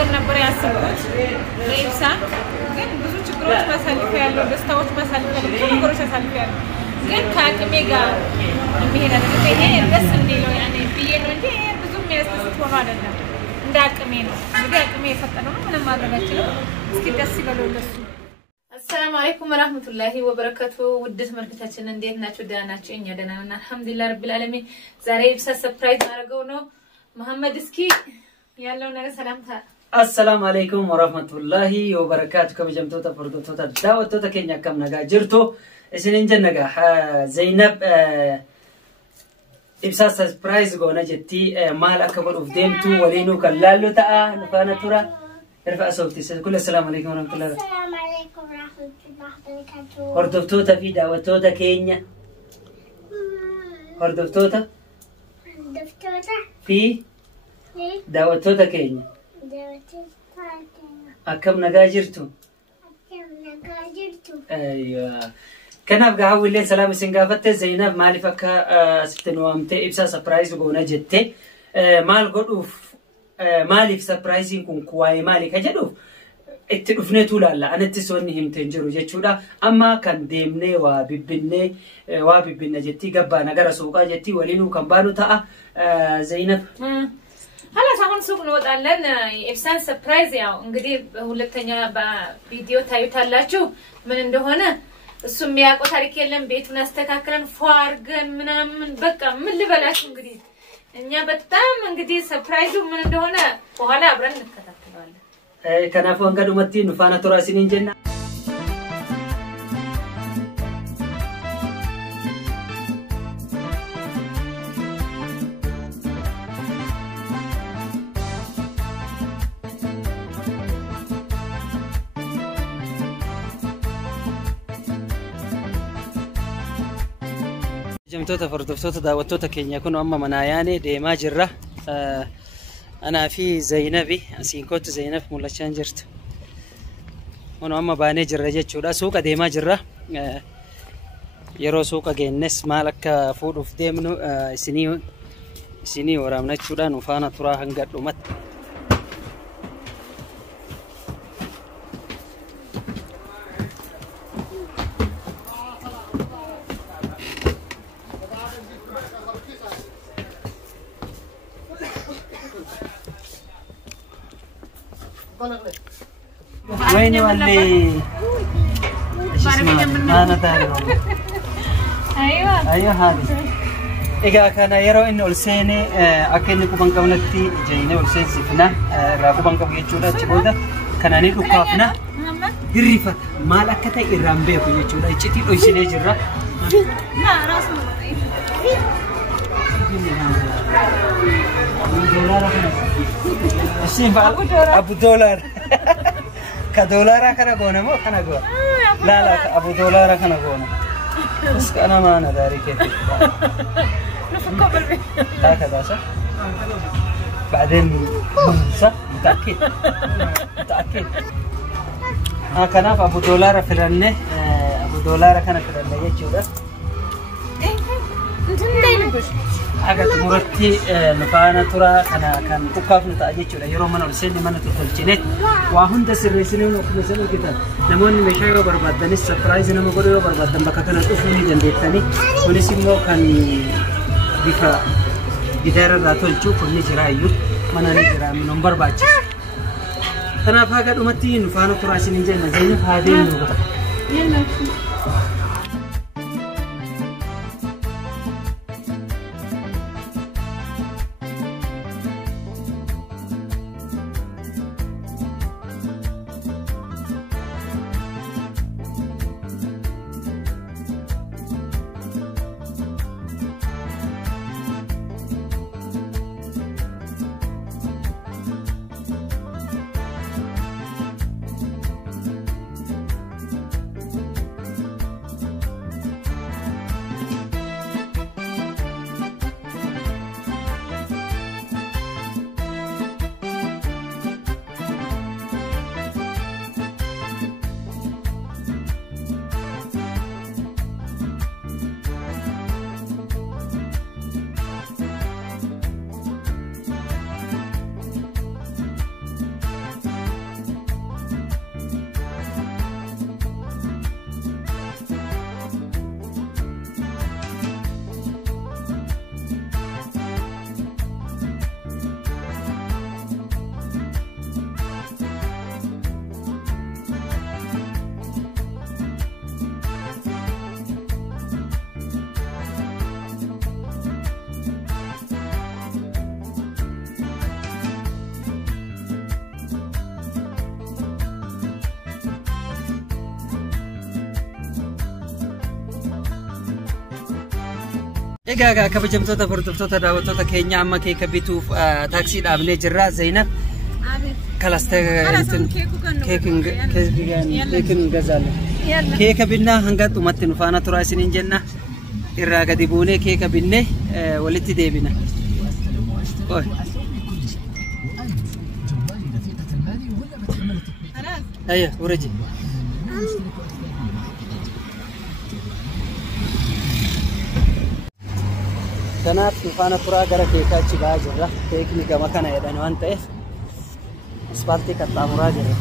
ነገር ነበር ያሰብኩት ለኢብሳ ግን ብዙ ችግሮች ማሳልፍ ያለው ደስታዎች ማሳልፍ ያለው ብዙ ነገሮች ማሳልፍ ያለው ግን ከአቅሜ ጋር የሚሄድ አይደለም ይሄ ደስ እንዲለው ያኔ ብዬ ነው እንጂ ብዙ የሚያስደስት ሆኖ አይደለም እንደ አቅሜ ነው እንግዲህ አቅሜ የፈጠነው ነው ምንም ማድረግ አልችልም እስኪ ደስ ይበለው ለሱ السلام عليكم ورحمة الله وبركاته ودت مركزاتنا ندير ناتشو داناتشو إني دانا الحمد لله رب العالمين زاري بس سبرايز مارجونو محمد اسكي يلا ونرى سلامتها السلام عليكم ورحمة الله وبركاته كم جمتوتا فردوتا دعوتوتا كينيا كم نجا جرتو اسنين جنجا زينب إبساس سبرايز قونا جتي مال أكبر أفديمتو ولينو كلالو تاء نفانا ترى ارفع صوتي كل السلام عليكم ورحمة الله السلام عليكم ورحمة الله وبركاته هردفتوتا في دعوتوتا كينيا هردفتوتا في دعوتوتا كينيا أكم نجاجرتو أيوة كان أبغى أقول لي سلام سنغافة زينب مالي فكا ستنوامتي إبسا سبرايز وقونا جتة مال قدوف مالي في سبرايزين كون كواي مالي كجدوف اتدفني طولا لا أنا تسوني هم تنجرو جتشودا أما كان ديمني وبيبني جتي قبانا قرا سوقا جتي ولينو كان بانو تاء زينب هلا سامون سوق نود ألن إبسان سبرايز يا إنجدي هو تانيا فيديو تايو تلاچو من عنده هنا السمية كو تاريخ يلهم بيتنا استكاكرن فارغن من بقى من اللي بلاش إنجدي إني بتام إنجدي سبرايز من عنده هنا وهلا أبرن نكتب كان أفهم كانوا متين نفانا تراسين جنة جمتوتا فردوتا دعوتوتا كينيا كانوا أما مناياني ديما جرة أنا في زينبي سينكوت زينب مولاشان جرت ونو أما باني جرة جتشودا سوقا ديما جرة يرو سوقا جينس مالك فود اوف ديمنو سيني ورامنا جتشودا نفانا ترا هنقر لومت وين واللي ما نتعرف ايوه هذه إذا كان يرى إنه السنة أكيد كوبان كملتي جاينا والسنة سفنا راكوبان كم يجودا تبودا كان أنا كوكافنا يريفة ما لكتا إرامبي أبو يجودا يجتي أو يسنة جرا لا راسه أبو دولار كدولار كنا قونا مو كنا قونا لا أبو دولار كنا قونا بس أنا ما أنا داري كيف نفكر بالبيت هكذا صح بعدين صح متأكد كان أبو دولار في الرنة أبو دولار كنا في الرنة يجودا أكيد مرتي نفانا ترى كان كوكاف نتاجي شو يروح من السن من تطلعينه وهم تسرسينه وكل سنة كده نمون مشاعر بربادني سرپرايز نمو كده بربادن بكاكنا تفوني جندتني ونسيمو كان بيفا جدار راتول شو كوني جرايو منا نجرا منهم برباج أنا فاكر أمتي نفانا ترى سنين زين هذه النوبة Egaa kabajamtoota hordoftoota daawwattoota keenya amma keeka bituuf taaksii dhaabnee jirra. Zainab keekin gazaale keeka binnaa hanga dhumatti nu faana turaa isiniin jenna. Irraa gadi buunee keeka binnee walitti deebina. Ayya ورجي kanaaf nufaana turaa gara keekaa achi ba'aa jirra. Keekni gama kana jedhan waan ta'eef aspaaltii qaxxaamuraa jirra.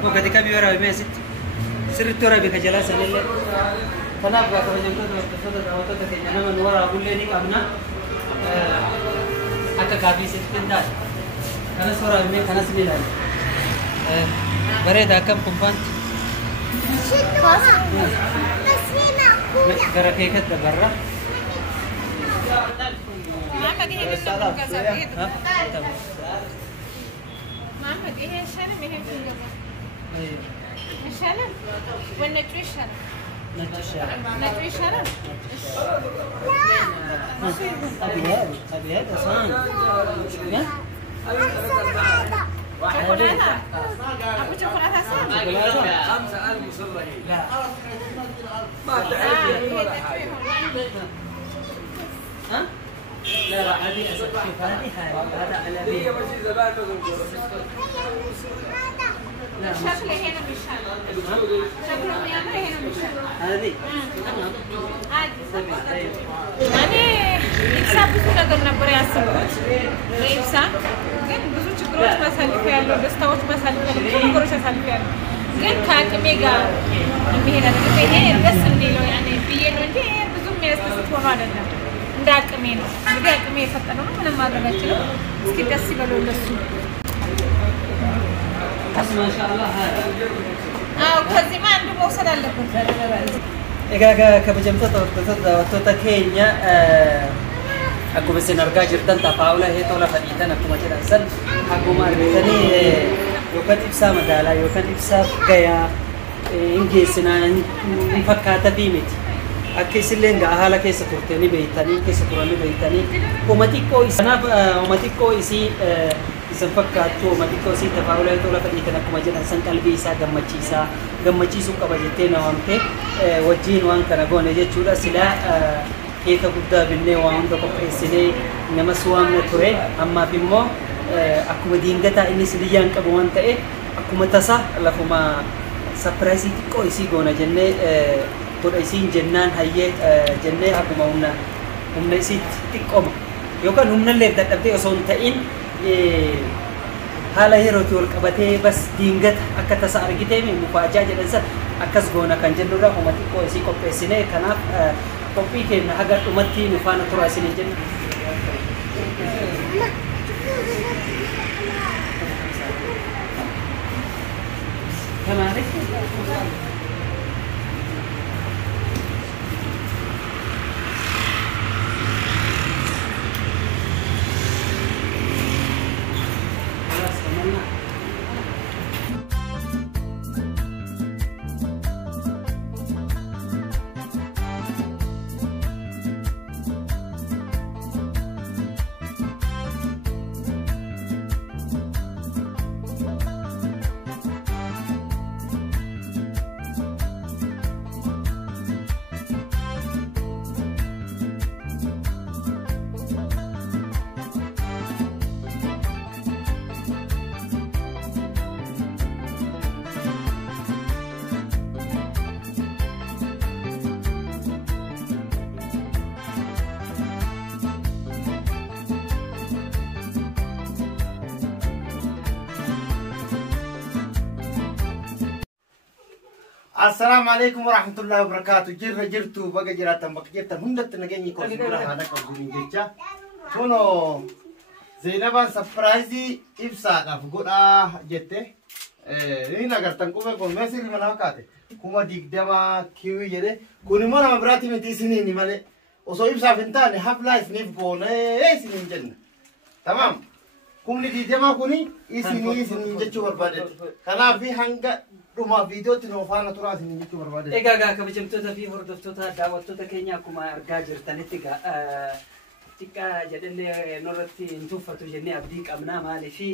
Aku ketika biar orang mesit, seritu orang biar jalan sana le. Karena kalau jemput waktu terkena nama luar aku le ni karena agak kabi setendal. Karena suara ini karena sembilan. Beredar kan pumpan. Gara keket bergerak. Mama dia ni nak buka sakit. Mama dia sana mehim juga. الشلل والنتري الشلل نتري الشلل لا أبي هذا صان شوكولاتة أبو شوكولاتة صان خمسة ألف مصلى لا ما ها لا هذه شوف هذه هذا على بي شكله هنا مش شكله يعمل هنا مش هذه يعني إكسا بسنا قلنا بريء السبوت إكسا كن بزوج كروش مثلا فيالو دستاوش مثلا فيالو كروش مثلا فيالو كن كاكميجا يمهنا نكفيه بس نيلو يعني بينو دي بزوج ميستسيتون علينا نداك مينو نداك مين فتنو من ما درجتلو سكيت السبلو لسه ما شاء الله هذا كذي ما عنده موصل لكم إذا كبجمتوتا كينيا أكو بس نرجع جدا تفاعله هي تولا فنيتنا أكو مثلا سن أكو ما ربيتني يوكان إبسام دالا يوكان إبسام كيا إنجلسنا نفكّات بيمت أكيسلين جاهلا كيس تورتني بيتاني كيس توراني بيتاني وماتيكو إسي سنفكّاتو ماتيكو إسي تفاعله تولا فنيتنا أكو مثلا سن قلبي إسا gammachiisuu qaba jettee na waamte wajjiin waan kana goone jechuudha. Silaa keeka guddaa binnee waan hunda qopheessinee namas waamne ture. Ammaaf immoo akkuma diingataa innis liyyaan qabu waan ta'e akkuma tasa lafuma sapiraayisii xiqqoo isii goona jennee godha isiin jennaan hayyee jennee akkuma humna isii xiqqooma yookaan humnallee dadhabdee osoo hin ta'in haala yerootti wal qabatee bas diingata akka tasa argitee mufaajaa jedhansan akkas goona kan jennurraa humna xiqqoo isii qopheessinee kanaaf qophii keenya haga dhumatti nu faana turaa isinii jenna. السلام عليكم ورحمة الله وبركاته. جرتو بقى جراتم بقى جرتم هندت نجني كوس برا هذا كبرين جتة. هونو زينبان سبرايزي إبسا كفقول جتة. Ini agartan kuma kun mesir mana kate. Kuma digdama kiwi jede. Kuni mana mabrati meti sini ni male. Oso ibsa fintane half life nif gona sini jenna. Tamam. Kumni digdama kuni isini jechu barbade. Kana fi hanga duma video tino fana tura sini jechu barbade. Egaa kabajamtoota fi hordoftoota daawwattoota keenya akkuma argaa jirtanitti xiqqaa jedhannee nurratti hin tuuffatu jennee abdii qabnaa maaliifi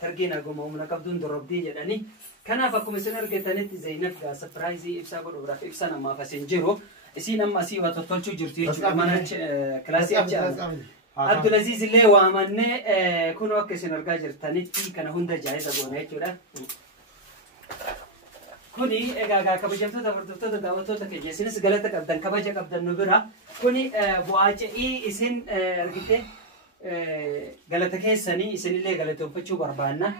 targiin aguma humna qabduun dorobdii jedhanii. Kanaaf akkuma isin argitanitti Zainab gaa sapiraayizii ibsaa godhuudhaaf ibsa namaaf asin jiru. Isiin amma asii waa tottolchuu jirtu jechuudha mana kilaasii achi Abdulaziz illee waamannee kunoo akka isin argaa jirtanitti kana hunda jaayiza goona jechuudha. Kuni egaa kabajamtoota hordoftoota daawwattoota keenya isinis galata qabdan kabaja qabdan nu bira. Kuni bu'aa ce'ii isin argite galata keessanii isinillee galatoonfachuu barbaanna.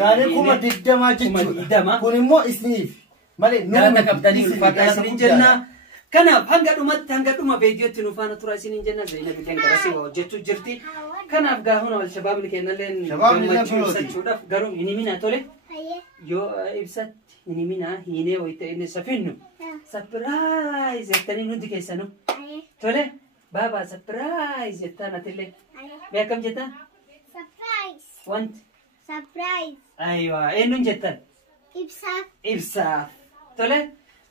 Gaarii kuma digdamaa jechuudha. Kun immoo isiniif malee galata qabdanii ulfaataa isiniin jenna. Kanaaf hanga dhuma beediyootti nu faana tura isiniin jenna. Zainab keenya garasii hojjechuu jirti. Kanaaf gaafuna wal shabaabni kennallee gammachuu ibsachuudhaaf garuu hin himina tole. Yoo ibsatti hin himina hiinee wayita inni safinnu. Sapiraayiz jettanii nuti keessanu. Tole baabaa sapiraayiz jettaan atillee. Beekam jettaan? Surprise. Wanti? Surprise. Aywa eenyuun jettan? Ibsaaf. Ibsaaf. Tole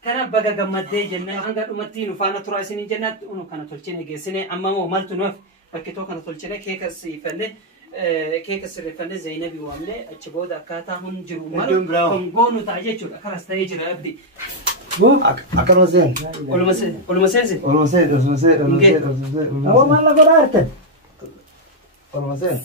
kana baga gammaddee jennaan hanga dhumatti nu faana tura isiniin jennaatti unu kana tolchine geessine amma moo maltu nuuf bakkitoo kana tolchine keeka sirreeffannee Zainabii waamne achi booda akkaataa hun jiru malu kongoo nu ta'a jechuudha karas ta'ee jira abdi. Akkanuma seen. Oluma seensi? Oluma seen. Awwa maal la godhaa artan? Oluma seen.